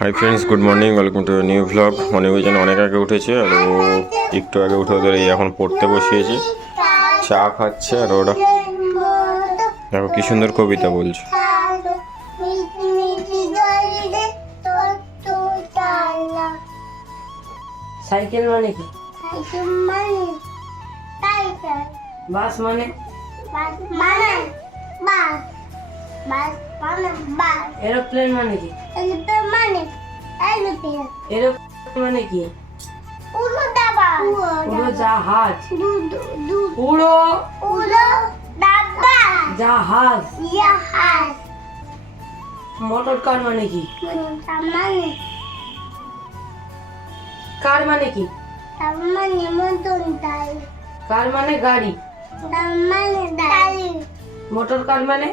Hi friends good morning welcome to new vlog মনে যেন অনেক আগে উঠেছে আর ও একটু আগে উঠে ওদের এই এখন পড়তে বসিয়েছে। চা খাচ্ছে আর ওরা। দেখো কি সুন্দর কবিতা বলছে। সাইকেল মানে কি? বাস মানে? এরোপ্লেন মানে কি? এরোপ্লেন মানে কি? উড়ো জাহাজ উড়ো। জাহাজ। মোটর কার মানে কি? কার মানে। কি? কার মানে গাড়ি। মোটর কার মানে?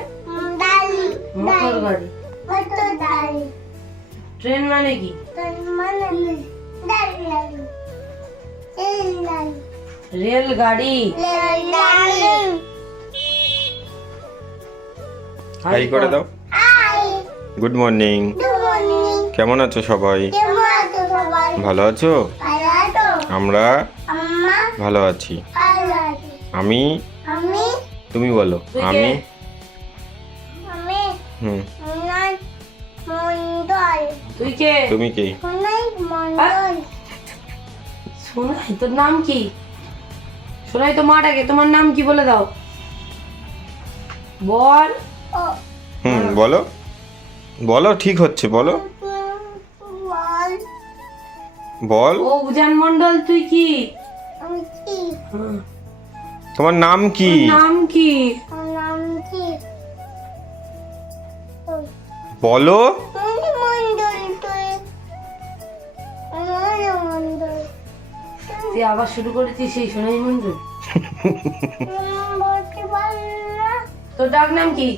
মোটর গাড়ি। ট্রেন মানে কি? রেল গাড়ি হাই করে দাও। Good morning. কেমন আছো সবাই? ভালো আছো? আমরা ভালো আছি। আমি আমি? তুমি বলো আমি হুম। মন্ডল তুই কে? তুমি কি? সোনাই মন্ডল সোনাই তোর নাম কি? সোনাই তো মাটাকে তোমার নাম কি বলে দাও? বল। হুম বলো। বলো ঠিক হচ্ছে বলো। বল। ও উজান মন্ডল তুই কি? আমি কি? হুম। তোমার নাম কি? নাম কি? বলো। তুই আবার শুরু করেছিস সেই সোনাই মন্ডল তোর ডাক নাম কি?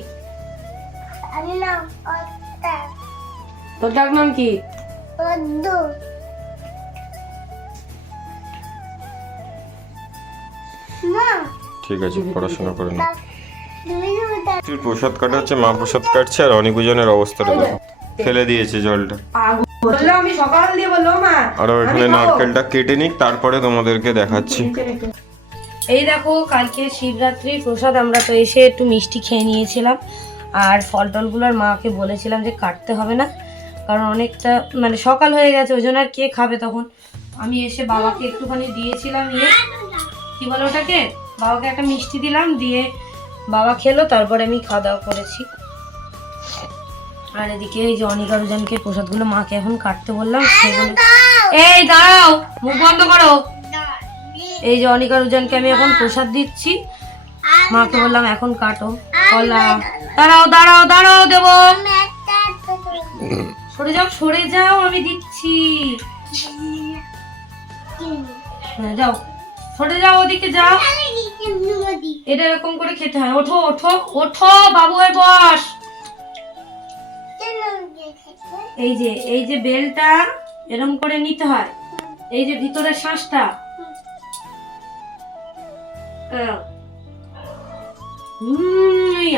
তোর ডাক নাম কি? ঠিক আছে পড়াশোনা করে না। প্রসাদ কাটা হচ্ছে মা প্রসাদ কাটছে আর অনিকুজনের অবস্থাটা দেখো। ফেলে দিয়েছে জলটা। পাগল আমি সকাল দিয়ে বলল মা আর এখানে নারকেলটা কেটে নিক তারপরে তোমাদেরকে দেখাচ্ছি। এই দেখো কালকে শিবরাত্রির প্রসাদ আমরা তো এসে একটু মিষ্টি খেয়ে নিয়েছিলাম। আর ফল টলগুলোর মাকে বলেছিলাম যে কাটতে হবে না কারণ অনেকটা মানে সকাল হয়ে গেছে ওই জন্য আর কে খাবে তখন। আমি এসে বাবাকে একটুখানি দিয়েছিলাম ইয়ে। কি বলে ওটাকে? বাবাকে একটা মিষ্টি দিলাম দিয়ে বাবা খেলো তারপরে আমি খাওয়া দাওয়া করেছি। আর এদিকে এই যে অনিকা রুজানকে প্রসাদগুলো মাকে এখন কাটতে বললাম সেগুলো এই দাঁড়াও মুখ বন্ধ করো। এই যে অনিকা রুজানকে আমি এখন প্রসাদ দিচ্ছি। মাকে বললাম এখন কাটো কলা। দাঁড়াও দাঁড়াও দাঁড়াও দেবো। সরে যাও সরে যাও আমি দিচ্ছি। যাও। সরে যাও ওদিকে যাও। এটা এরকম করে খেতে হয়। ওঠো ওঠো ওঠো বাবু হয়ে বস। এই যে এই যে বেলটা এরকম করে নিতে হয়। এই যে ভিতরে শ্বাসটা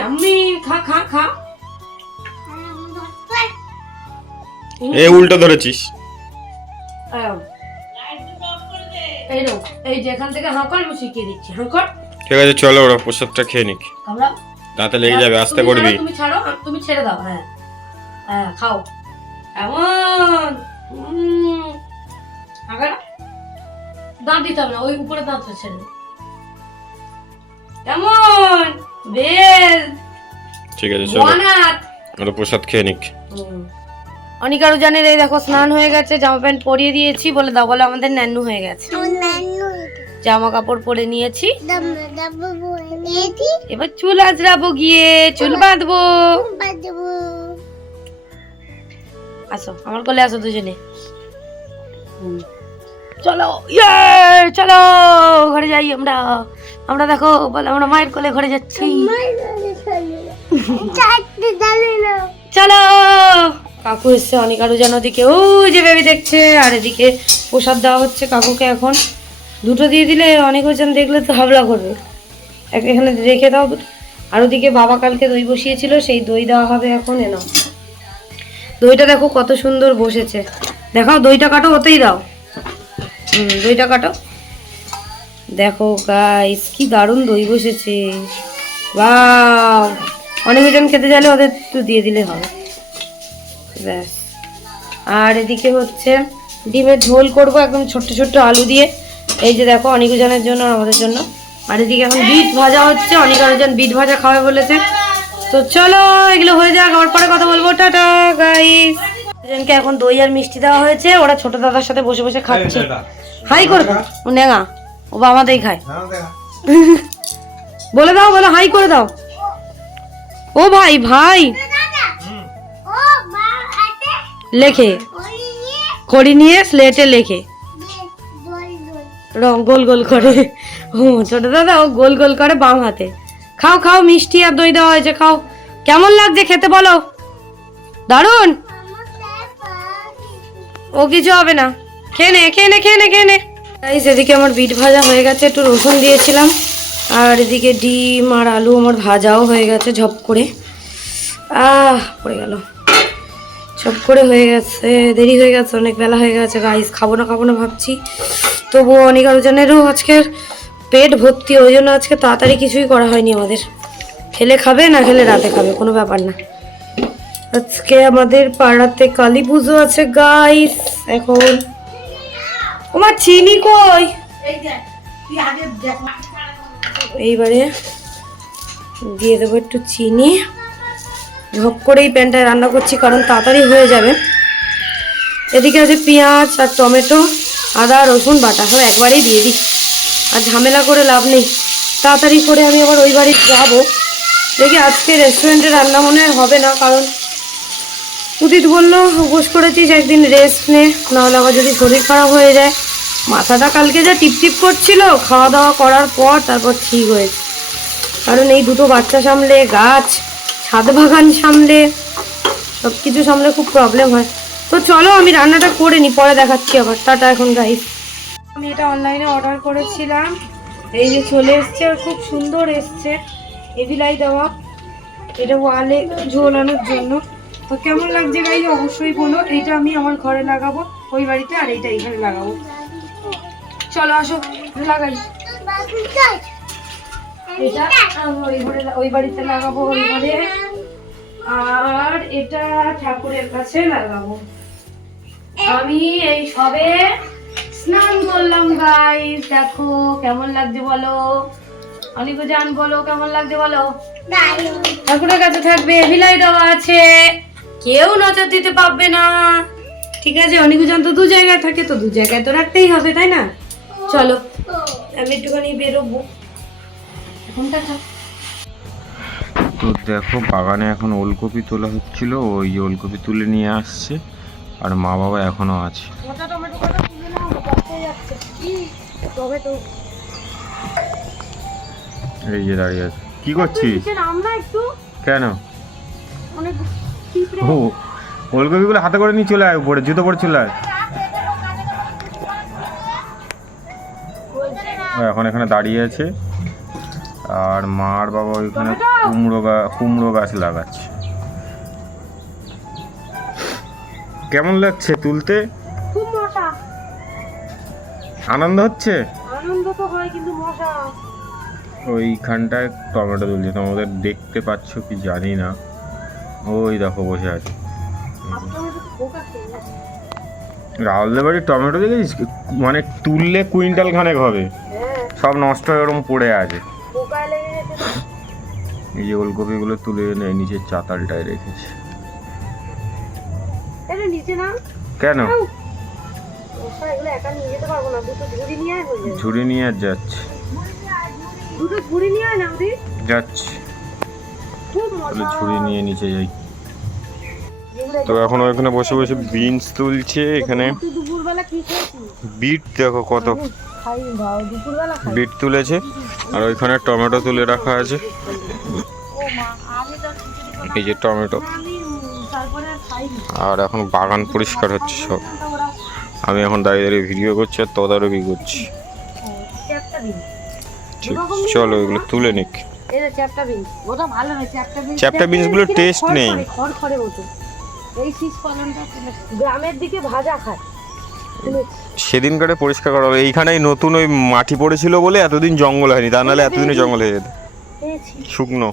আমি খা খা খা। এ উল্টো ধরেছিস। এই রো এই যে এখান থেকে হাঁকর আমি শিখিয়ে দিচ্ছি। হাঁকর ঠিক আছে চলো ওরা প্রসাদটা খেয়ে নিক। আমরা দাঁতে লেগে যাবে আস্তে করবি তুমি ছাড়ো তুমি ছেড়ে দাও হ্যাঁ। হ্যাঁ খাও। এমন। আগে দাঁত দিতে হবে না ওই উপরে দাঁতটা ছেড়ে কেমন বেল ঠিক আছে চলো। ওরা প্রসাদ খেয়ে নিক। অনিকা রুজানের এই দেখো স্নান হয়ে গেছে জামা প্যান্ট পরিয়ে দিয়েছি বলে দাও বলে আমাদের ন্যান্নু হয়ে গেছে। জামা কাপড় পরে নিয়েছি। এবার চুল আজরাবো গিয়ে চুল বাঁধবো। আসো আমার কোলে আসো দুজনে। চলো ইয়ে চলো ঘরে যাই আমরা। আমরা দেখো বলে আমরা মায়ের কোলে ঘরে যাচ্ছি। চলো। কাকু এসছে, অনেক আরও যেন ওদিকে, ও যে বেবি দেখছে, আর এদিকে প্রসাদ দেওয়া হচ্ছে কাকুকে এখন। দুটো দিয়ে দিলে অনেক ওজন দেখলে তো হাবলা করবে। এক- এখানে রেখে দাও। আর ওদিকে বাবা কালকে দই বসিয়েছিল, সেই দই দেওয়া হবে এখন এনো দইটা দেখো কত সুন্দর বসেছে। দেখাও, দইটা কাটো, ওতেই দাও। হুম, দইটা কাটো। দেখো গাইস কি দারুণ দই বসেছে। বাহ অনেকজন খেতে চাইলে ওদের একটু দিয়ে দিলে হবে। ব্যাস। আর এদিকে হচ্ছে ডিমের ঝোল করব একদম ছোট্ট ছোট্ট আলু দিয়ে। এই যে দেখো অনেকজনের জন্য আমাদের জন্য। আর এদিকে এখন বিট ভাজা হচ্ছে অনেক অনেকজন বিট ভাজা খাবে বলেছে। তো চলো এগুলো হয়ে যাক আবার পরে কথা বলব। টাটা গাইস দুজনকে এখন দই আর মিষ্টি দেওয়া হয়েছে ওরা ছোট দাদার সাথে বসে বসে খাচ্ছে। হাই করে দাও ও নেঙা ও বাবাতেই খায়। বলে দাও বলে হাই করে দাও। ও ভাই ভাই। লেখে। খড়ি নিয়ে স্লেটে লেখে। রং গোল গোল করে। ও ছোট দাদা ও গোল গোল করে বাম হাতে। খাও খাও মিষ্টি আর দই দেওয়া হয়েছে খাও। কেমন লাগছে খেতে বলো? দারুণ ও কিছু হবে না। খেয়ে নে খেয়ে নে খেয়ে নে গাইস, এদিকে আমার বিট ভাজা হয়ে গেছে একটু রসুন দিয়েছিলাম। আর এদিকে ডিম আর আলু আমার ভাজাও হয়ে গেছে ঝপ করে। আহ পড়ে গেল। ঝপ করে হয়ে গেছে, দেরি হয়ে গেছে, অনেক বেলা হয়ে গেছে গাইস খাব না খাব না ভাবছি। তবুও অনেক আলোচনেরও আজকের পেট ভর্তি, ওই জন্য আজকে তাড়াতাড়ি কিছুই করা হয়নি আমাদের। খেলে খাবে না খেলে রাতে খাবে, কোনো ব্যাপার না। আজকে আমাদের পাড়াতে কালী পুজো আছে গাইস এখন। তোমার চিনি কই? এইবারে দিয়ে দেবো একটু চিনি। ঝপ করে এই প্যানটায় রান্না করছি, কারণ তাড়াতাড়ি হয়ে যাবে। এদিকে আছে পেঁয়াজ আর টমেটো, আদা, রসুন, বাটা, সব একবারেই দিয়ে দিই। আর ঝামেলা করে লাভ নেই। তাড়াতাড়ি করে আমি আবার ওই বাড়ি যাব। দেখি আজকে রেস্টুরেন্টে রান্না মনে হবে না, কারণ উদিত বলল, উপোস করেছিস একদিন রেস্ট নে, নাহলে আবার যদি শরীর খারাপ হয়ে যায়। মাথাটা কালকে যা টিপটিপ করছিল, খাওয়া দাওয়া করার পর তারপর ঠিক হয়েছে। কারণ এই দুটো বাচ্চা সামলে গাছ ছাদ বাগান সামলে সব কিছু সামলে খুব প্রবলেম হয়। তো চলো আমি রান্নাটা করে নি, পরে দেখাচ্ছি আবার। টাটা এখন গাইস আমি এটা অনলাইনে অর্ডার করেছিলাম। এই যে চলে এসছে, আর খুব সুন্দর এসছে। এভিলাই দেওয়া। এটা ওয়ালে ঝোলানোর জন্য। তো কেমন লাগছে গাইজ অবশ্যই বলো। এইটা আমি আমার ঘরে লাগাবো, ওই বাড়িতে, আর এইটা এখানে লাগাবো। চলো, আসো। লাগাই। এটা ওই ঘরে ওই বাড়িতে লাগাবো ওই ঘরে। আর এটা ঠাকুরের কাছে লাগাবো। আমি এই সবে স্নান করলাম গাইস দেখো কেমন লাগছে বলো? অনিকো জান বলো কেমন লাগছে বলো? ঠাকুরের কাছে থাকবে ভিলাই দেওয়া আছে। কেউ নজর দিতে পারবে না। ঠিক আছে অনিকুজন তো দু জায়গায় থাকে তো দু জায়গায় তো রাখতেই হবে তাই না? চলো। আমি একটুখানি বেরোবো। এখনটা তো দেখো বাগানে এখন ওলকপি তোলা হচ্ছিল ওই ওলকপি তুলে নিয়ে আসছে আর মা বাবা এখনও আছে। এই যে দাঁড়িয়ে আছে। কি করছিস? কেন? ও ওলকপিগুলো হাতে করে নিয়ে চলে আয় উপরে জুতো পরে চলে আয়। এখন এখানে দাঁড়িয়ে আছে। আর মা আর বাবা ওইখানে কুমড়ো গাছ কুমড়ো গাছ লাগাচ্ছে। কেমন লাগছে তুলতে? আনন্দ হচ্ছে? আনন্দ তো হয় কিন্তু মশা ওইখানটায় টমেটো তুলছে। তোমাদের দেখতে পাচ্ছ কি জানি না। ওই দেখো বসে আছে। রাহুলদের বাড়ির টমেটো দেখেছিস? মানে তুললে কুইন্টাল খানেক হবে। হ্যাঁ। সব নষ্ট হয়ে ওরকম পড়ে আছে। লেগে গেছে। এই যে ওলকপিগুলো তুলে এনে নিচের চাতালটায় রেখেছে। এটা নিচে না কেন? এগুলো একা নিয়ে যেতে পারব না দুটো ঝুড়ি নিয়ে আয় হয়ে যাবে ঝুড়ি নিয়ে আর যাচ্ছে। দুটো ঝুড়ি নিয়ে আয় না ওদি যাচ্ছি। খুব ঝুড়ি নিয়ে নিচে যাই। তো এখন বসে বসে বিনস তুলছে এখানে। বিট দেখো কত। বিট তুলেছে আর ওইখানে টমেটো তুলে রাখা আছে। এই যে টমেটো। আর এখন বাগান পরিষ্কার হচ্ছে সব। আমি এখন দাঁড়িয়ে দাঁড়িয়ে ভিডিও করছি আর তদারকি করছি। চলো এগুলো তুলে নিক। চ্যাপটা বিনসগুলোর taste নেই। এই শীষ পালনটা গ্রামের দিকে ভাজা খায়। সেদিন কাটে পরিষ্কার করা হলো। এইখানেই নতুন ওই মাটি পড়েছিল বলে এতদিন জঙ্গল হয়নি। তা নাহলে এতদিনে জঙ্গল হয়ে যেত। শুকনো।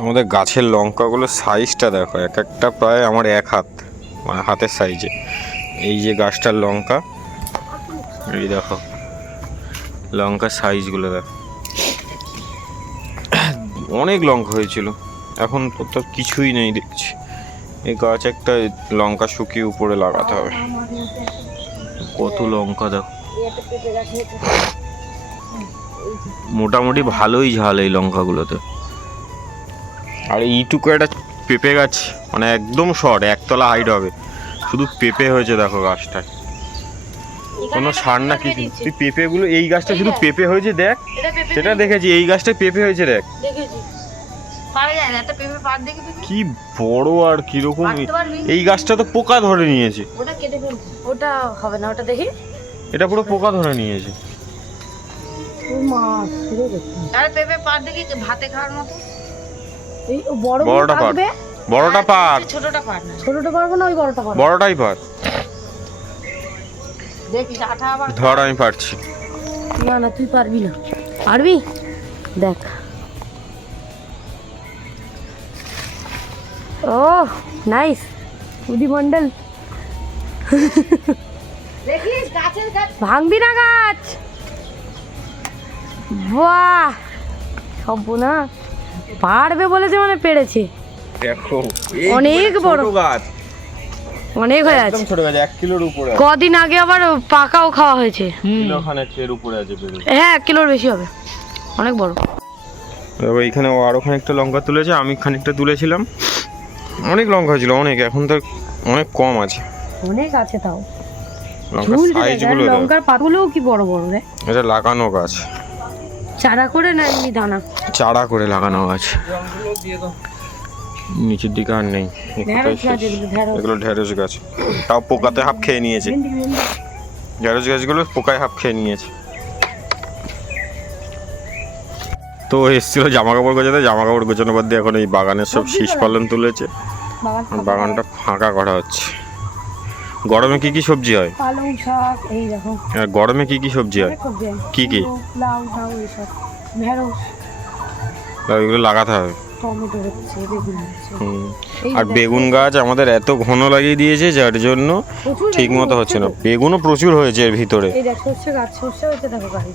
আমাদের গাছের লঙ্কাগুলোর সাইজটা দেখো এক একটা প্রায় আমার এক হাত মানে হাতের সাইজে এই যে গাছটার লঙ্কা এই দেখো লঙ্কার সাইজগুলো দেখো। অনেক লঙ্কা হয়েছিল। এখন তো কিছুই নেই দেখছি। এই গাছ একটা লঙ্কা শুকিয়ে উপরে লাগাতে হবে। কত লঙ্কা দেখো মোটামুটি ভালোই ঝাল এই লঙ্কাগুলোতে। আর এইটুকু একটা পেঁপে গাছ মানে একদম শর্ট একতলা হাইট হবে। শুধু পেঁপে হয়েছে দেখো গাছটায়। কোনো সার না কিছু তুই পেঁপেগুলো এই গাছটা শুধু পেঁপে হয়েছে দেখ। সেটা দেখেছি এই গাছটায় পেঁপে হয়েছে দেখ। দেখেছি পারা যায় না একটা পেঁপে পাট দেখে কি বড় আর কীরকম এই গাছটা তো পোকা ধরে নিয়েছে। ওটা কেটে ফেলছি ওটা হবে না ওটা দেখি। এটা পুরো পোকা ধরে নিয়েছে। আরে পেঁপে দেখি ভাতে খাওয়ার মতো। এই বড় বড়টা পার বড়টা পার ছোটটা পার না। ছোটটা পারব না ওই বড়টা পারব বড়টাই পার দেখিস আঠা আবার ধর আমি পারছি না না তুই পারবি না। পারবি? দেখ। ও নাইস উদি মন্ডল দেখিস গাছের গাছ। ভাঙবি না গাছ। বাহ সব না পারবে বলেছে মানে পেরেছে। দেখো অনেক বড়। গাছ। অনেক হয়ে আছে। ছোট গাছ এক কিলোর উপরে কদিন আগে আবার পাকাও খাওয়া হয়েছে। কিলো খানেক এর উপরে আছে বেরো হ্যাঁ এক কিলোর বেশি হবে। অনেক বড়। তারপর এখানে আরও খানিকটা লঙ্কা তুলেছে আমি খানিকটা তুলেছিলাম। অনেক লঙ্কা হয়েছিল অনেক। এখন তো অনেক কম আছে। অনেক আছে তাও। লঙ্কার ঝুল সাইজগুলো দেখো। লঙ্কার পাতগুলোও কি বড় বড় রে? এটা লাগানো গাছ। চারা করে না এমনি দানা? চারা করে লাগানো গাছ। নিচের দিকে আর নেই। এগুলো, ঢেঁড়স। গাছ। তাও পোকাতে হাফ খেয়ে নিয়েছে। ঢেঁড়স গাছগুলো পোকায় হাফ খেয়ে নিয়েছে। তো এসেছিল জামা কাপড় গোছাতে জামা কাপড় গোছানোর বাদ দিয়ে এখন এই বাগানের সব শীষ পালন তুলেছে। বাগানটা ফাঁকা করা হচ্ছে। গরমে কি কি সবজি হয়? পালং শাক এই দেখো। আর গরমে কি কি সবজি হয়? কি কি? লাউ লাউ এইসব ঢেঁড়স। আর ওইগুলো লাগাতে হবে। টমেটো হচ্ছে বেগুন। আর বেগুন গাছ আমাদের এত ঘন লাগিয়ে দিয়েছে যার জন্য ঠিক মতো হচ্ছে না। বেগুনও প্রচুর হয়েছে এর ভিতরে। এই দেখ সর্ষে গাছ সর্ষে হচ্ছে দেখো গাড়ি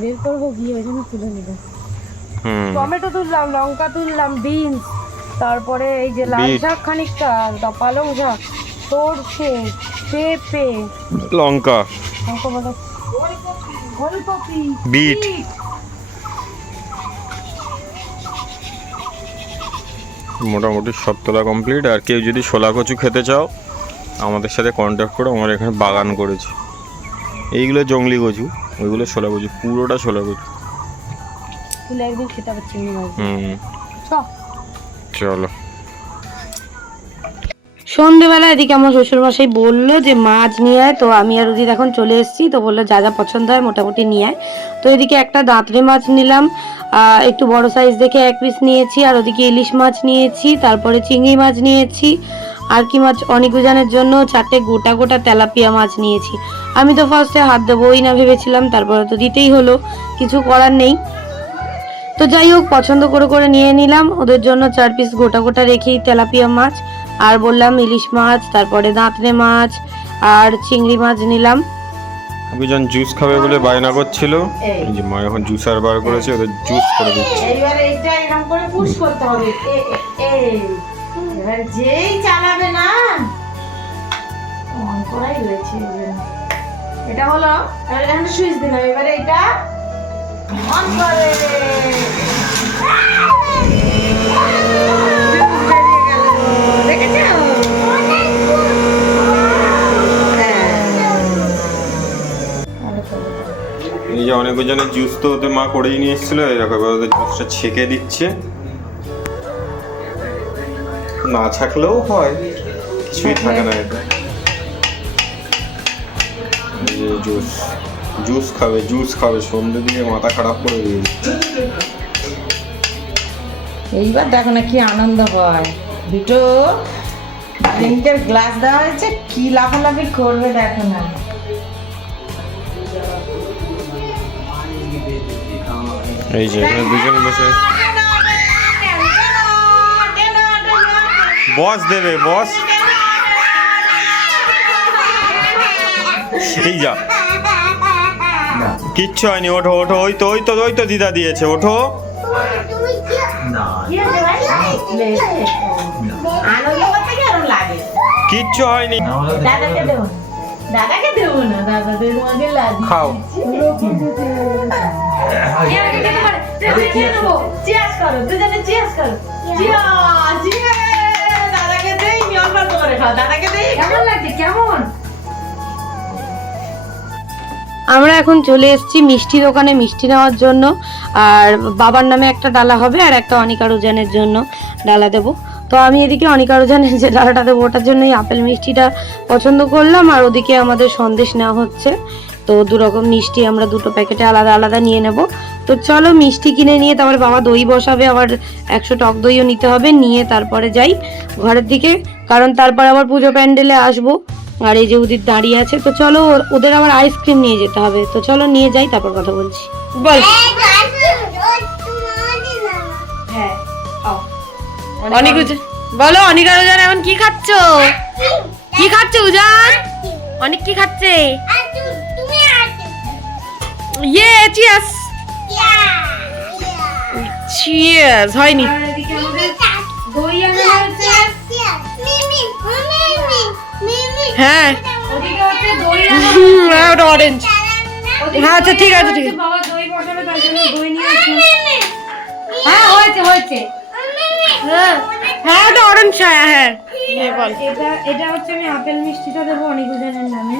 বের করব গিয়ে ওই জন্য তুলে নিলাম। টমেটো তুললাম লঙ্কা তুললাম বিনস। তারপরে এই যে লাল শাক খানিকটা পালং শাক সর্ষে পেঁপে। লঙ্কা। লঙ্কা বলো ফুলকপি বিট। মোটামুটি সব তোলা কমপ্লিট আর কেউ যদি শোলা কচু খেতে চাও আমাদের সাথে কন্ট্যাক্ট করো আমার এখানে বাগান করেছি। এইগুলো জঙ্গলি কচু ওইগুলো শোলা কচু পুরোটা শোলা কচু। হুম। চ চলো। সন্ধেবেলা এদিকে আমার শ্বশুরমশাই বলল যে মাছ নিয়ে আয়। তো আমি আর উদিত এখন চলে এসেছি। তো বলল, যা যা পছন্দ হয় মোটামুটি নিয়ে আয়। তো এদিকে একটা দাঁতরে মাছ নিলাম। একটু বড় সাইজ দেখে এক পিস নিয়েছি, আর ওদিকে ইলিশ মাছ নিয়েছি, তারপরে চিংড়ি মাছ নিয়েছি, আর কি মাছ অনেক অনিকুজানের জন্য চারটে গোটা গোটা তেলাপিয়া মাছ নিয়েছি। আমি তো ফার্স্টে হাত দেবোই না ভেবেছিলাম, তারপরে তো দিতেই হলো, কিছু করার নেই। তো যাই হোক পছন্দ করে করে নিয়ে নিলাম। ওদের জন্য চার পিস গোটা গোটা রেখেই তেলাপিয়া মাছ। আর বললাম ইলিশ মাছ তারপরে দাঁতরে মাছ আর চিংড়ি মাছ নিলাম। অভিযান জুস খাবে বলে বায়না করছিল এই। যে মা এখন জুসার বার করেছে ওদের জুস করে দিচ্ছে। এইবারে এটা এরকম করে পুশ করতে হবে। এবার যেই চালাবে না অন করাই রয়েছে এটা হলো এবার এখানে সুইচ দিলাম। এবারে এটা অন এই যে অনেক জুস তো ওদের মা করেই নিয়ে এসেছিল এরকম ওদের জুসটা ছেঁকে দিচ্ছে। না ছাকলেও হয়, কিছুই থাকে না এটা জুস জুস খাবে জুস খাবে সন্ধ্যে দিকে মাথা খারাপ করে দিয়েছে। এইবার দেখো না কি আনন্দ হয়। দুটো ড্রিঙ্কের গ্লাস দেওয়া হয়েছে কি লাফালাফি করবে দেখো না। এই যে এখানে দুজন বসে। বস দেবে বস। এই যা। কিচ্ছু হয়নি ওঠো ওঠো ওই তো ওই তো ওই তো দিদা দিয়েছে ওঠো। কিচ্ছু হয়নি। খাও। দাদাকে দেই কেমন লাগছে? কেমন? আমরা এখন চলে এসেছি মিষ্টি দোকানে মিষ্টি নেওয়ার জন্য। আর বাবার নামে একটা ডালা হবে আর একটা অনিকা রুজানের জন্য ডালা দেব। তো আমি এদিকে অনিকা রুজানের যে ডালাটা দেবো, ওটার জন্যই আপেল মিষ্টিটা পছন্দ করলাম। আর ওদিকে আমাদের সন্দেশ নেওয়া হচ্ছে। তো দু রকম মিষ্টি আমরা দুটো প্যাকেটে আলাদা আলাদা নিয়ে নেব। তো চলো মিষ্টি কিনে নিয়ে তারপরে বাবা দই বসাবে, আবার একশো টক দইও নিতে হবে। নিয়ে তারপরে যাই ঘরের দিকে, কারণ তারপর আবার পুজো প্যান্ডেলে আসব। আর এই যে উদিত দাঁড়িয়ে আছে তো চলো ওদের আবার আইসক্রিম নিয়ে যেতে হবে। তো চলো নিয়ে যাই তারপর কথা বলছি। বল। হ্যাঁ অনেক বলো অনিকা উজান এখন কি খাচ্ছ? কি খাচ্ছ উজান? অনেক কি খাচ্ছে? ইয়ে চিয়াস চিয়াস হয়নি। হ্যাঁ। হ্যাঁ ওটা অরেঞ্জ হ্যাঁ আচ্ছা ঠিক আছে ঠিক হ্যাঁ হয়েছে হয়েছে। হ্যাঁ হ্যাঁ ওটা অরেঞ্জ ছায়া হ্যাঁ। এটা এটা হচ্ছে আমি আপেল মিষ্টিটা দেবো অনেক উজানের নামে।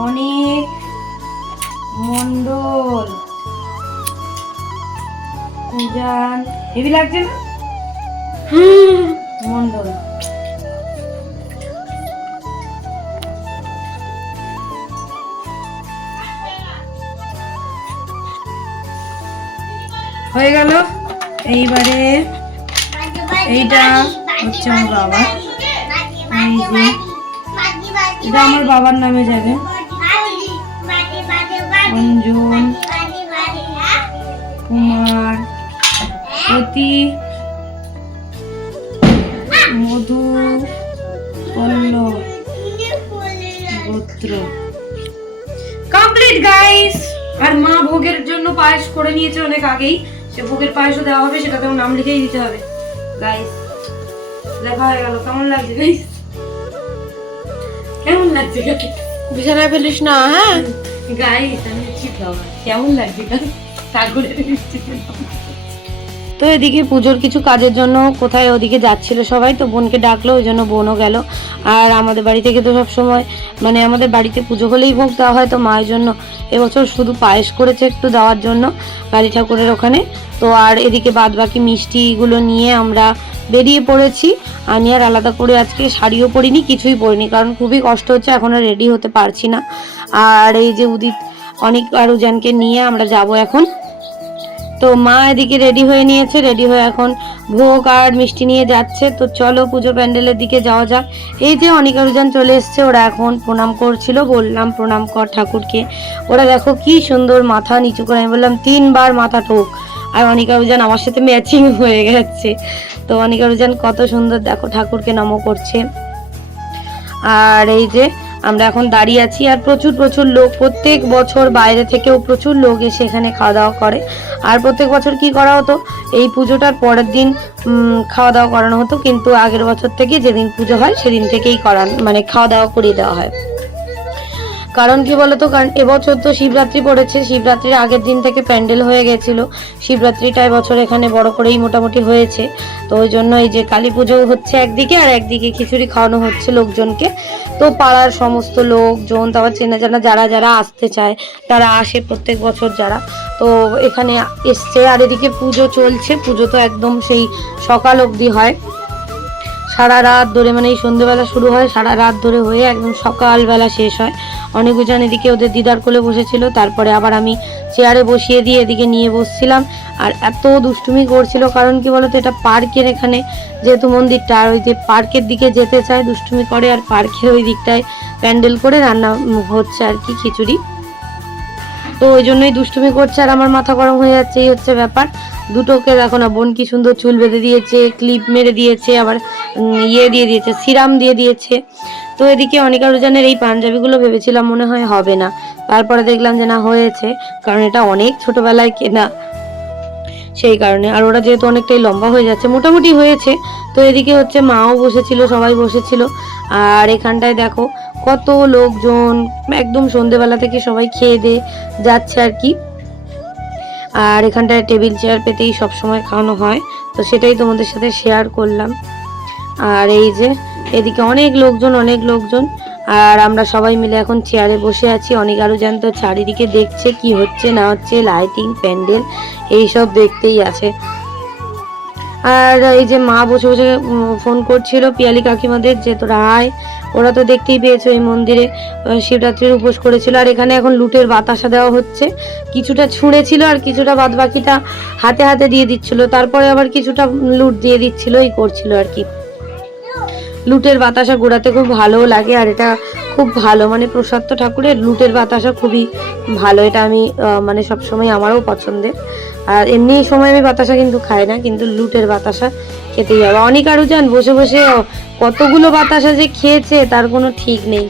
অনেক মন্ডল উজান হেভি লাগছে না? মন্ডল হয়ে গেল? এইবারে এইটা হচ্ছে আমার বাবা। এই যে, এটা আমার বাবার নামে যাবে। অঞ্জন কুমার অতি গোত্র কমপ্লিট গাইস আর মা ভোগের জন্য পায়েস করে নিয়েছে অনেক আগেই। সে ভোগের পায়েসও দেওয়া হবে সেটা তেমন নাম লিখেই দিতে হবে। গাইস দেখা হয়ে গেল। কেমন লাগছে গাইস কেমন লাগছে বিছানায় ফেলিস না হ্যাঁ? গাইস আমি বাবা কেমন লাগছে গাইস ঠাকুরের মিষ্টি। তো এদিকে পুজোর কিছু কাজের জন্য কোথায় ওদিকে যাচ্ছিল সবাই, তো বোনকে ডাকলো, ওই জন্য বোনও গেল। আর আমাদের বাড়ি থেকে তো সব সময় মানে আমাদের বাড়িতে পুজো হলেই ভোগ দেওয়া হয় তো মায়ের জন্য। এবছর শুধু পায়েস করেছে একটু দেওয়ার জন্য, কালী ঠাকুরের ওখানে। তো আর এদিকে বাদ বাকি মিষ্টিগুলো নিয়ে আমরা বেরিয়ে পড়েছি। আমি আর আলাদা করে আজকে শাড়িও পরিনি, কিছুই পরিনি, কারণ খুবই কষ্ট হচ্ছে, এখন আর রেডি হতে পারছি না। আর এই যে উদিত, অনেক আর উজানকে নিয়ে আমরা যাব এখন। তো মা এদিকে রেডি হয়ে নিয়েছে রেডি হয়ে এখন ভোগ আর মিষ্টি নিয়ে যাচ্ছে। তো চলো পুজো প্যান্ডেলের দিকে যাওয়া যাক। এই যে অনিকা রুজান চলে এসছে, ওরা এখন প্রণাম করছিল, বললাম প্রণাম কর ঠাকুরকে। ওরা দেখো কি সুন্দর মাথা নিচু করে, আমি বললাম, তিনবার মাথা ঠোক। আর অনিকা রুজান আমার সাথে ম্যাচিং হয়ে গেছে। তো অনিকা রুজান কত সুন্দর, দেখো ঠাকুরকে নম করছে। আর এই যে আমরা এখন দাঁড়িয়ে আছি আর প্রচুর প্রচুর লোক, প্রত্যেক বছর বাইরে থেকেও প্রচুর লোক এসে এখানে খাওয়া দাওয়া করে। আর প্রত্যেক বছর কি করা হতো? এই পুজোটার পরের দিন খাওয়া দাওয়া করানো হতো, কিন্তু আগের বছর থেকে যেদিন পুজো হয়, সেদিন থেকেই করান মানে খাওয়া দাওয়া করিয়ে দেওয়া হয়। কারণ কি বলতো? কারণ এবছর তো শিবরাত্রি পড়েছে। শিবরাত্রির আগের দিন থেকে প্যান্ডেল হয়ে গেছিল। শিবরাত্রিটা এবছর এখানে বড় করেই মোটামুটি হয়েছে। তো ওই জন্য এই যে কালী পুজো হচ্ছে একদিকে আর একদিকে খিচুড়ি খাওয়ানো হচ্ছে লোকজনকে। তো পাড়ার সমস্ত লোকজন, তারপর চেনা জানা যারা যারা আসতে চায়, তারা আসে প্রত্যেক বছর যারা। তো এখানে এসছে আর এদিকে পুজো চলছে। পুজো তো একদম সেই সকাল অবধি হয়। সারা রাত ধরে মানে এই সন্ধ্যেবেলা শুরু হয়, সারা রাত ধরে হয়ে একদম সকালবেলা শেষ হয়। অনেক উজান এদিকে ওদের দিদার কোলে বসেছিল, তারপরে আবার আমি চেয়ারে বসিয়ে দিয়ে এদিকে নিয়ে বসছিলাম। আর এত দুষ্টুমি করছিল, কারণ কি বলতো, এটা পার্কের এখানে যেহেতু মন্দিরটা, আর ওই যে পার্কের দিকে যেতে চায়, দুষ্টুমি করে, আর পার্কের ওই দিকটায় প্যান্ডেল করে রান্না হচ্ছে আর কি খিচুড়ি। তো ওই জন্যই দুষ্টুমি করছে আর আমার মাথা গরম হয়ে যাচ্ছে, এই হচ্ছে ব্যাপার। দুটোকে দেখো না, বোন কি সুন্দর চুল বেঁধে দিয়েছে, ক্লিপ মেরে দিয়েছে, আবার ইয়ে দিয়ে দিয়েছে, সিরাম দিয়ে দিয়েছে। তো এদিকে অনিকা রোজানের এই পাঞ্জাবিগুলো ভেবেছিলাম মনে হয় হবে না। তারপরে দেখলাম যে না, হয়েছে, কারণ এটা অনেক ছোটবেলায় কেনা। সেই কারণে, আর ওরা যেহেতু অনেকটাই লম্বা হয়ে যাচ্ছে, মোটামুটি হয়েছে। তো এদিকে হচ্ছে মাও বসেছিল, সবাই বসেছিল। আর এখানটায় দেখো কত লোকজন, একদম সন্ধেবেলা থেকে সবাই খেয়ে দিয়ে যাচ্ছে আর কি। আর এখানটায় টেবিল চেয়ার পেতেই সব সময় খাওয়ানো হয়, তো সেটাই তোমাদের সাথে শেয়ার করলাম। আর এই যে, এদিকে অনেক লোকজন অনেক লোকজন, আর আমরা সবাই মিলে এখন চেয়ারে বসে আছি। অনেক আরও জানতো চারিদিকে দেখছে কি হচ্ছে, না হচ্ছে লাইটিং প্যান্ডেল এইসব দেখতেই আছে। আর এই যে মা বসে বসে ফোন করছিল পিয়ালি কাকিমাদের যে তোরা আয়। ওরা তো দেখতেই পেয়েছ এই মন্দিরে শিবরাত্রির উপোস করেছিল। আর এখানে এখন লুটের বাতাসা দেওয়া হচ্ছে। কিছুটা ছুঁড়েছিল আর কিছুটা বাদ বাকিটা হাতে হাতে দিয়ে দিচ্ছিল। তারপরে আবার কিছুটা লুট দিয়ে দিচ্ছিল, এই করছিল আর কি। লুটের বাতাসা গোড়াতে খুব ভালোও লাগে আর এটা খুব ভালো। মানে প্রসাদ তো ঠাকুরের লুটের বাতাসা খুবই ভালো। এটা আমি মানে সবসময় আমারও পছন্দের। আর এমনি সময় আমি বাতাসা কিন্তু খাই না, কিন্তু লুটের বাতাসা খেতেই হবে। অনেক আরও যান, বসে বসে কতগুলো বাতাসা যে খেয়েছে, তার কোনো ঠিক নেই।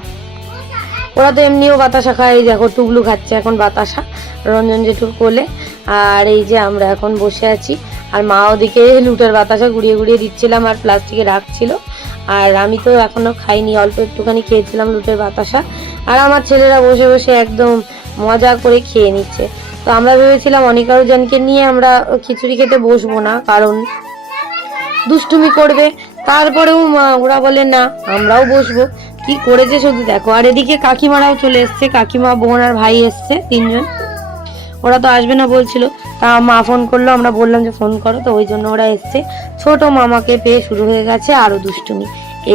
ওরা তো এমনিও বাতাসা খায়। এই দেখো টুবলু খাচ্ছে এখন বাতাসা, রঞ্জন জেঠুর কোলে। আর এই যে আমরা এখন বসে আছি। আর মা ওদিকে লুটের বাতাসা গুড়িয়ে গুড়িয়ে দিচ্ছিলাম আর প্লাস্টিকে রাখছিল। আর আমি তো এখনও খাইনি, অল্প একটুখানি খেয়েছিলাম লুটের বাতাসা। আর আমার ছেলেরা বসে বসে একদম মজা করে খেয়ে নিচ্ছে। তো আমরা ভেবেছিলাম অনিকারুজানকে নিয়ে আমরা খিচুড়ি খেতে বসবো না, কারণ দুষ্টুমি করবে। তারপরেও মা- ওরা বলে, না, আমরাও বসবো। কি করেছে শুধু দেখো। আর এদিকে কাকিমারাও চলে এসছে। কাকিমা, বোন আর ভাই এসছে, তিনজন। ওরা তো আসবে না বলছিল। তা মা ফোন করল, আমরা বললাম যে ফোন করো। তো ওই জন্য ওরা এসছে। ছোট মামাকে পেয়ে শুরু হয়ে গেছে আরও দুষ্টুমি।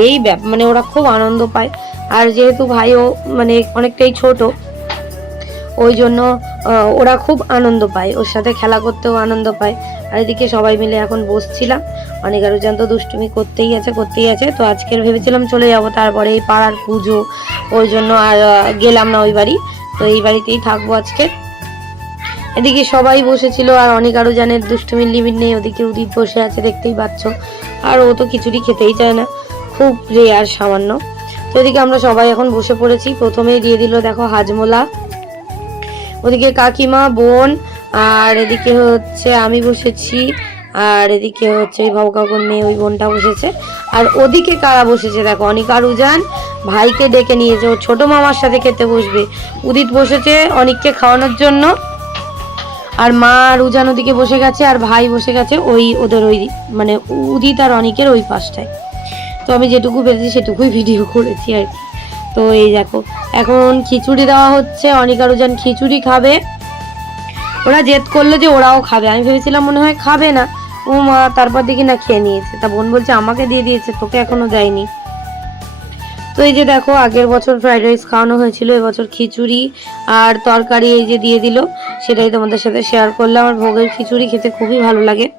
এই ব্যাপ মানে ওরা খুব আনন্দ পায়। আর যেহেতু ভাইও মানে অনেকটাই ছোট, ওই জন্য ওরা খুব আনন্দ পায়। ওর সাথে খেলা করতেও আনন্দ পায়। আর এদিকে সবাই মিলে এখন বসছিলাম। অনেক আরও জানতো দুষ্টুমি করতেই আছে করতেই আছে। তো আজকের ভেবেছিলাম চলে যাব, তারপরে এই পাড়ার পুজো। ওই জন্য আর গেলাম না ওই বাড়ি। তো এই বাড়িতেই থাকব আজকে। এদিকে সবাই বসেছিল আর অনেক আরও জানের দুষ্টুমির লিমিট নেই। ওদিকে উদিত বসে আছে, দেখতেই পাচ্ছ। আর ও তো খিচুড়ি খেতেই চায় না। খুব রেয়ার সামান্য। তো এদিকে আমরা সবাই এখন বসে পড়েছি। প্রথমেই দিয়ে দিল, দেখো, হাজমোলা। ওদিকে কাকিমা, বোন, আর এদিকে হচ্ছে আমি বসেছি। আর এদিকে হচ্ছে ওই ভাউ কাকুর মেয়ে, ওই বোনটা বসেছে। আর ওদিকে কারা বসেছে, দেখো, অনিকা রুজান ভাইকে ডেকে নিয়েছে। ও ছোট মামার সাথে খেতে বসবে। উদিত বসেছে অনিককে খাওয়ানোর জন্য। আর মা আর উজান ওদিকে বসে গেছে আর ভাই বসে গেছে ওই ওদের ওই মানে উদিত আর অনিকের ওই পাশটায়। তো আমি যেটুকু পেরেছি সেটুকুই ভিডিও করেছি আর কি। তো এই দেখো, এখন খিচুড়ি দেওয়া হচ্ছে, অনিকা রুজান খিচুড়ি খাবে। ওরা জেদ করল যে ওরাও খাবে। আমি ভেবেছিলাম মনে হয় খাবে না। ও মা, তারপর দেখি না খেয়ে নিয়েছে। তা বোন বলছে আমাকে দিয়ে দিয়েছে, তোকে এখনও দেয়নি। তো এই যে দেখো, আগের বছর ফ্রাইড রাইস খাওয়ানো হয়েছিল, এবছর খিচুড়ি আর তরকারি এই যে দিয়ে দিল, সেটাই তোমাদের সাথে শেয়ার করলাম। আর ভোগের খিচুড়ি খেতে খুবই ভালো লাগে।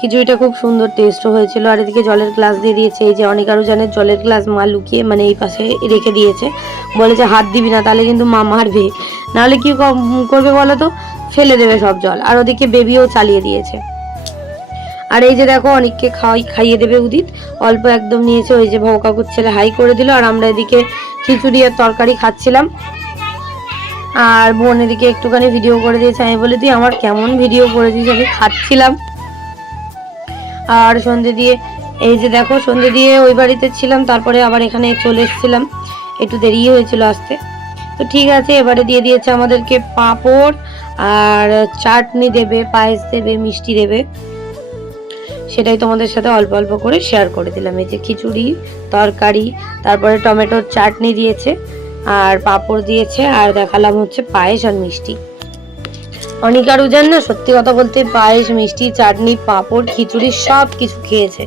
খিচুড়িটা খুব সুন্দর টেস্টও হয়েছিল। আর এদিকে জলের গ্লাস দিয়ে দিয়েছে, এই যে অনেক আরও জানের জলের গ্লাস মা লুকিয়ে মানে এই পাশে রেখে দিয়েছে। বলে যে হাত দিবি না, তাহলে কিন্তু মা মারবে। নাহলে ক- করবে বলো তো? ফেলে দেবে সব জল। আর ওদিকে বেবিও চালিয়ে দিয়েছে। আর এই যে দেখো অনেককে খাওয়াই, খাইয়ে দেবে উদিত। অল্প একদম নিয়েছে ওই যে ভাও কাকুর ছেলে, হাই করে দিল। আর আমরা এদিকে খিচুড়ি আর তরকারি খাচ্ছিলাম। আর বোন এদিকে একটুখানি ভিডিও করে দিয়েছে। আমি বলে দিই আমার কেমন ভিডিও করে দিয়েছে আমি খাচ্ছিলাম। আর সন্ধে দিয়ে, এই যে দেখো, সন্ধে দিয়ে ওই বাড়িতে ছিলাম। তারপরে আবার এখানে চলে এসেছিলাম। একটু দেরি হয়েছিল আসতে। তো ঠিক আছে, এবারে দিয়ে দিয়েছে আমাদেরকে পাঁপড় আর চাটনি দেবে, পায়েস দেবে, মিষ্টি দেবে। সেটাই তোমাদের সাথে অল্প অল্প করে শেয়ার করে দিলাম। এই যে খিচুড়ি, তরকারি, তারপরে টমেটোর চাটনি দিয়েছে, আর পাঁপড় দিয়েছে, আর দেখালাম হচ্ছে পায়েস আর মিষ্টি। অনিকার উজান না সত্যি কথা বলতে পায়েস, মিষ্টি, চাটনি, পাঁপড়, খিচুড়ি সব কিছু খেয়েছে।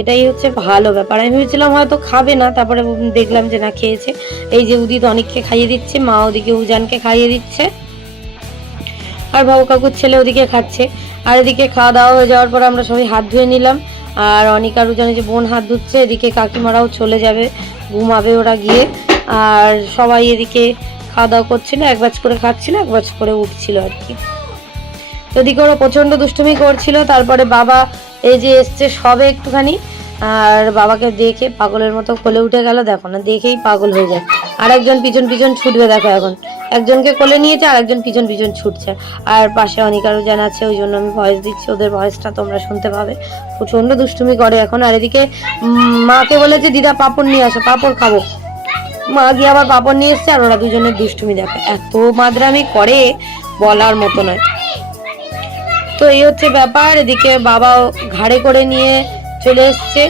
এটাই হচ্ছে ভালো ব্যাপার। আমি ভেবেছিলাম হয়তো খাবে না, তারপরে দেখলাম যে না খেয়েছে। এই যে উদিত অনেককে খাইয়ে দিচ্ছে, মা ওদিকে উজানকে খাইয়ে দিচ্ছে। আর বাবু কাকুর ছেলে ওদিকে খাচ্ছে। আর এদিকে খাওয়া দাওয়া হয়ে যাওয়ার পর আমরা সবাই হাত ধুয়ে নিলাম। আর অনিকার উজানে যে বোন হাত ধুচ্ছে, এদিকে কাকিমারাও চলে যাবে, ঘুমাবে ওরা গিয়ে। আর সবাই এদিকে খাওয়া দাওয়া করছিল, এক বাজ করে খাচ্ছিল, এক বাজ করে উঠছিল আর কি। এদিকে ওরা প্রচণ্ড দুষ্টুমি করছিল, তারপরে বাবা এই যে এসছে সবে একটুখানি, আর বাবাকে দেখে পাগলের মতো কোলে উঠে গেল, দেখো না, দেখেই পাগল হয়ে যায় আর একজন পিছন পিছন ছুটবে, দেখো এখন। একজনকে কোলে নিয়েছে আর একজন পিছন পিছন ছুটছে। আর পাশে অনিকারও জানা আছে ওই জন্য আমি ভয়েস দিচ্ছি, ওদের ভয়েসটা তোমরা শুনতে পাবে। প্রচণ্ড দুষ্টুমি করে এখন। আর এদিকে মাকে বলেছে, দিদা, পাপড় নিয়ে আসো, পাপড় খাব। মা গিয়ে আবার পাপড় নিয়ে এসছে, আর ওরা দুজনের দুষ্টুমি দেখে। এত মাদ্রামি করে বলার মতো নয়। তো এই হচ্ছে ব্যাপার। এদিকে বাবাও ঘাড়ে করে নিয়ে চলে এসছে।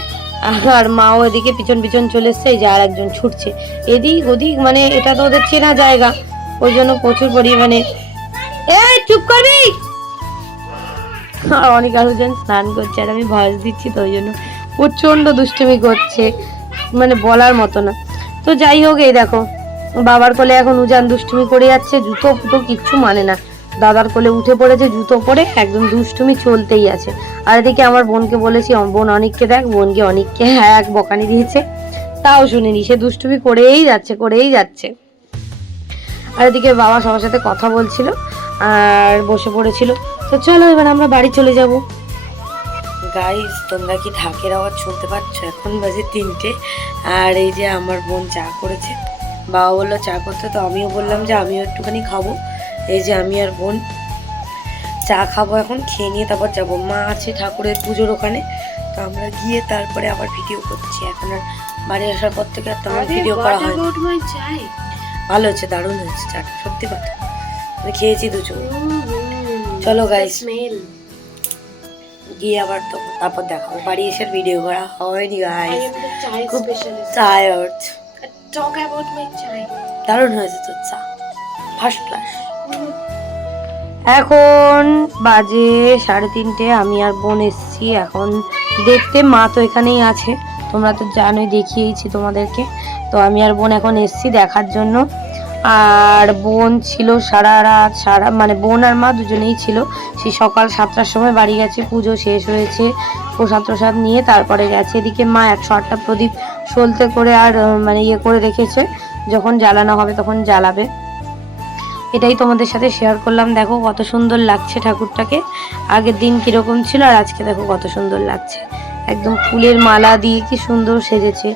আর মাও এদিকে পিছন পিছন চলে এসছে যে আর একজন ছুটছে। এদিক ওদিক মানে এটা তো ওদের চেনা জায়গা। ওই জন্য প্রচুর পরিমাণে এই, চুপ করবি? আর অনেক আরও জন স্নান করছে, আর আমি ভয়েস দিচ্ছি তো ওই জন্য। প্রচণ্ড দুষ্টুমি করছে মানে বলার মতো না। তো যাই হোক, এই দেখো, বাবার কোলে এখন উজান দুষ্টুমি করে যাচ্ছে, জুতো ফুটো কিচ্ছু মানে না। দাদার কোলে উঠে পড়েছে, জুতো পরে একদম দুষ্টুমি চলতেই আছে। আর এদিকে আমার বোনকে বলেছি বোন অনেককে দেখ, বোনকে অনেককে হ্যাঁ এক বকানি দিয়েছে। তাও শুনিনি, সে দুষ্টুমি করেই যাচ্ছে করেই যাচ্ছে। আর এদিকে বাবা সবার সাথে কথা বলছিল আর বসে পড়েছিল। তো চলো এবার আমরা বাড়ি চলে যাব। গাইস তোমরা কি ঢাকের আওয়াজ শুনতে পাচ্ছ? এখন বাজে তিনটে। আর এই যে আমার বোন চা করেছে, বাবা বলল, চা করতে তো আমিও বললাম যে আমিও একটুখানি খাব। এই যে আমি আর বোন চা খাব এখন খেয়ে নিয়ে তারপর যাব। মা আছে ঠাকুরের পুজোর ওখানে তো আমরা গিয়ে তারপরে আবার ভিডিও করছি। এখন আর বাড়ি আসার পর থেকে আর তেমন ভিডিও করা হয় ভালো হচ্ছে দারুণ হয়েছে চাটা সত্যি কথা। আমি খেয়েছি দুজন। চলো গাইস গিয়ে আবার তো তারপর দেখো বাড়ি এসে ভিডিও করা হয়নি গাইস খুব টায়ার্ড. দারুণ হয়েছে তোর চা। ফার্স্ট ক্লাস এখন বাজে সাড়ে তিনটে, আমি আর বোন এসছি। এখন দেখতে, মা তো এখানেই আছে। তোমরা তো জানোই দেখিয়েছি তোমাদেরকে। তো আমি আর বোন এখন এসছি দেখার জন্য। আর বোন ছিল সারা রাত, সারা মানে বোন আর মা দুজনেই ছিল। সেই সকাল সাতটার সময় বাড়ি গেছে, পুজো শেষ হয়েছে, প্রসাদ প্রসাদ নিয়ে তারপরে গেছে। এদিকে মা একশো আটটা প্রদীপ সলতে করে আর মানে ইয়ে করে রেখেছে। যখন জ্বালানো হবে তখন জ্বালাবে। এটাই তোমাদের সাথে শেয়ার করলাম। দেখো কত সুন্দর লাগছে ঠাকুরটাকে। আগের দিন কীরকম ছিল আর আজকে দেখো কত সুন্দর লাগছে। একদম ফুলের মালা দিয়ে কি সুন্দর সেজেছে।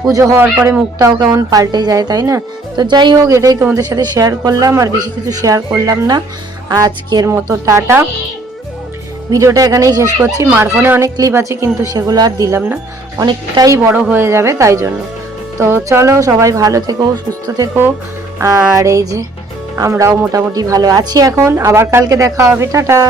পুজো হওয়ার পরে মুখটাও কেমন পাল্টে যায়, তাই না? তো যাই হোক, এটাই তোমাদের সাথে শেয়ার করলাম আর বেশি কিছু শেয়ার করলাম না। আজকের মতো টাটা। ভিডিওটা এখানেই শেষ করছি। মার ফোনে অনেক ক্লিপ আছে, কিন্তু সেগুলো আর দিলাম না। অনেকটাই বড় হয়ে যাবে, তাই জন্য। তো চলো সবাই ভালো থেকো, সুস্থ থেকো। আর এই যে আমরাও মোটামুটি ভালো আছি এখন। আবার কালকে দেখা হবে টাটা।